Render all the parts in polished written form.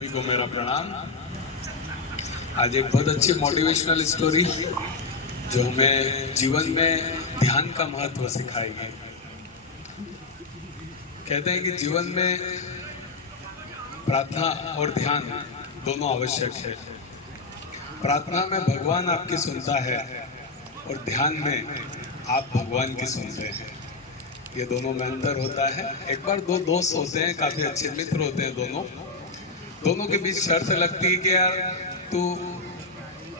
सभी को मेरा प्रणाम। आज एक बहुत अच्छी मोटिवेशनल स्टोरी जो हमें जीवन में ध्यान का महत्व सिखाएगी। कहते हैं कि जीवन में प्रार्थना और ध्यान दोनों आवश्यक है। प्रार्थना में भगवान आपकी सुनता है और ध्यान में आप भगवान की सुनते हैं। ये दोनों में अंतर होता है। एक बार दो दोस्त होते हैं, काफी अच्छे मित्र होते हैं, दोनों के बीच शर्त लगती है कि यार तू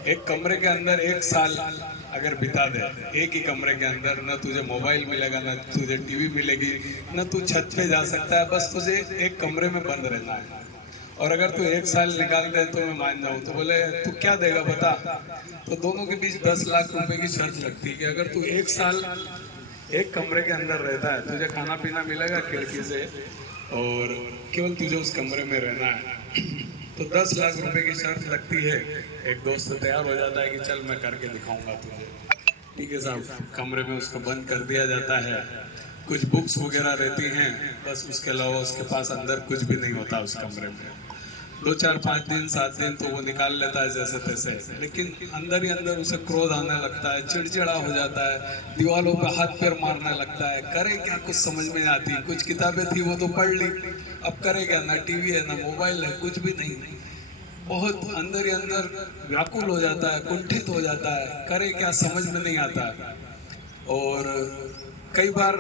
एक कमरे के अंदर 1 साल अगर बिता दे, एक ही कमरे के अंदर, न तुझे मोबाइल मिलेगा, न तुझे टीवी मिलेगी, न तू छत पे जा सकता है, बस तुझे एक कमरे में बंद रहना है। और अगर तू 1 साल निकाल दे तो मैं मान जाऊं। तो बोले तू क्या देगा बता। तो दोनों के बीच 10 लाख रुपए की शर्त लगती है कि अगर तू 1 साल एक कमरे के अंदर रहता है, तुझे खाना पीना मिलेगा खिड़की से और केवल तुझे उस कमरे में रहना है, तो 10 लाख रुपए की शर्त लगती है। एक दोस्त तैयार हो जाता है कि चल मैं करके दिखाऊंगा तुझे। ठीक है साहब, कमरे में उसको बंद कर दिया जाता है। कुछ बुक्स वगैरह रहती हैं, बस उसके अलावा उसके पास अंदर कुछ भी नहीं होता उस कमरे में। 2 4 5 दिन 7 दिन तो वो निकाल लेता है जैसे तैसे, लेकिन अंदर ही अंदर उसे क्रोध आने लगता है, चिड़चिड़ा हो जाता है, दीवारों पे हाथ पैर मारने लगता है। करे क्या, कुछ समझ में नहीं आती। कुछ किताबें थी वो तो पढ़ ली, अब करे क्या, ना टीवी है ना मोबाइल है, कुछ भी नहीं। बहुत अंदर ही अंदर व्याकुल हो जाता है, कुंठित हो जाता है, करे क्या समझ में नहीं आता। और कई बार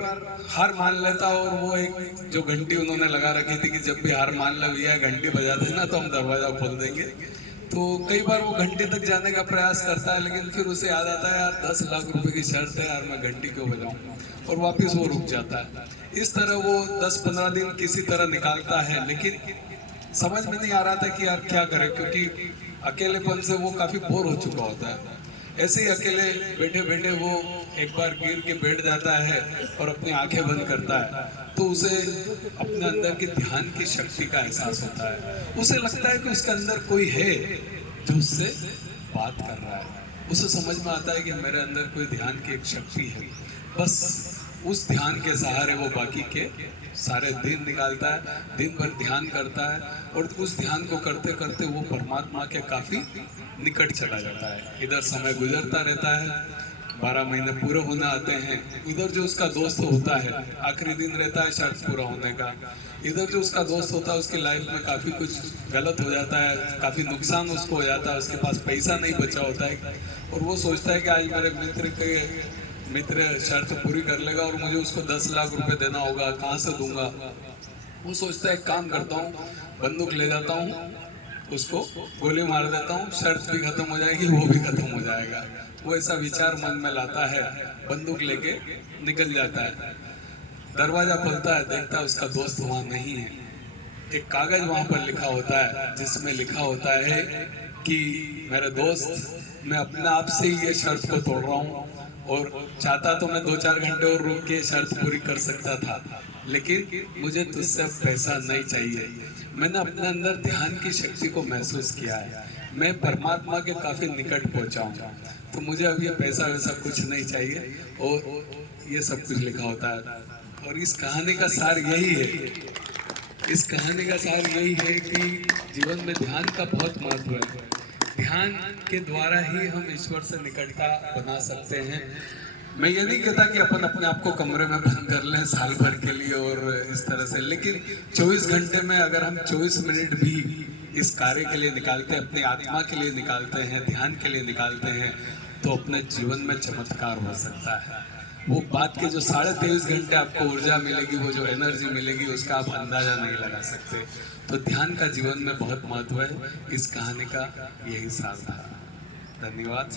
हार मान लेता। और वो एक जो घंटी उन्होंने लगा रखी थी कि जब भी हार मान ले भैया घंटी बजा देना तो हम दरवाजा खोल देंगे, तो कई बार वो घंटी तक जाने का प्रयास करता है, लेकिन फिर उसे याद आता है यार 10 लाख रुपए की शर्त है, यार मैं घंटी क्यों बजाऊं, और वापिस वो रुक जाता है। इस तरह वो 10 15 दिन किसी तरह निकालता है, लेकिन समझ में नहीं आ रहा था कि यार क्या करे, क्योंकि अकेलेपन से वो काफी बोर हो चुका होता है। ऐसे ही अकेले बैठे बैठे वो एक बार गिर के बैठ जाता है और अपनी आंखें बंद करता है, तो उसे अपने अंदर की ध्यान की शक्ति का एहसास होता है। उसे लगता है कि उसके अंदर कोई है जो उससे बात कर रहा है। उसे समझ में आता है कि मेरे अंदर कोई ध्यान की एक शक्ति है। बस उस ध्यान के सहारे वो बाकी के सारे दिन निकालता है, दिन भर ध्यान करता है, और उस ध्यान को करते करते वो परमात्मा के काफी निकट चला जाता है। इधर समय गुजरता रहता है, 12 महीने पूरे होने आते हैं। इधर जो उसका दोस्त होता है, आखिरी दिन रहता है शर्त पूरा होने का। इधर जो उसका दोस्त होता है उसकी लाइफ में काफी कुछ गलत हो जाता है, काफी नुकसान उसको हो जाता है, उसके पास पैसा नहीं बचा होता है, और वो सोचता है कि आज मेरे मित्र शर्त पूरी कर लेगा और मुझे उसको 10 लाख रुपए देना होगा, कहाँ से दूंगा। वो सोचता है एक काम करता हूँ, बंदूक ले जाता हूँ, उसको गोली मार देता हूँ, शर्त भी खत्म हो जाएगी, वो भी खत्म हो जाएगा। वो ऐसा विचार मन में लाता है, बंदूक लेके निकल जाता है। दरवाजा खुलता है, देखता है उसका दोस्त वहां नहीं है। एक कागज वहां पर लिखा होता है, जिसमें लिखा होता है कि मेरे दोस्त, मैं अपने आप से ही ये शर्त को तोड़ रहा हूँ, और चाहता तो मैं 2 4 घंटे और रुक के शर्त पूरी कर सकता था, लेकिन मुझे तुझसे पैसा नहीं चाहिए। मैंने अपने अंदर ध्यान की शक्ति को महसूस किया है, मैं परमात्मा के काफी निकट पहुंचा हूँ, तो मुझे अब ये पैसा वैसा कुछ नहीं चाहिए। और ये सब कुछ लिखा होता है। और इस कहानी का सार यही है, इस कहानी का सार यही है कि जीवन में ध्यान का बहुत महत्व है। ध्यान के द्वारा ही हम ईश्वर से निकटता बना सकते हैं। मैं ये नहीं कहता कि अपन अपने आप को कमरे में बंद कर लें साल भर के लिए और इस तरह से, लेकिन 24 घंटे में अगर हम 24 मिनट भी इस कार्य के लिए निकालते हैं, अपनी आत्मा के लिए निकालते हैं, ध्यान के लिए निकालते हैं, तो अपने जीवन में चमत्कार हो सकता है। वो बात के जो 23.5 घंटे आपको ऊर्जा मिलेगी, वो जो एनर्जी मिलेगी, उसका आप अंदाजा नहीं लगा सकते। तो ध्यान का जीवन में बहुत महत्व है। इस कहानी का यही सार था। धन्यवाद।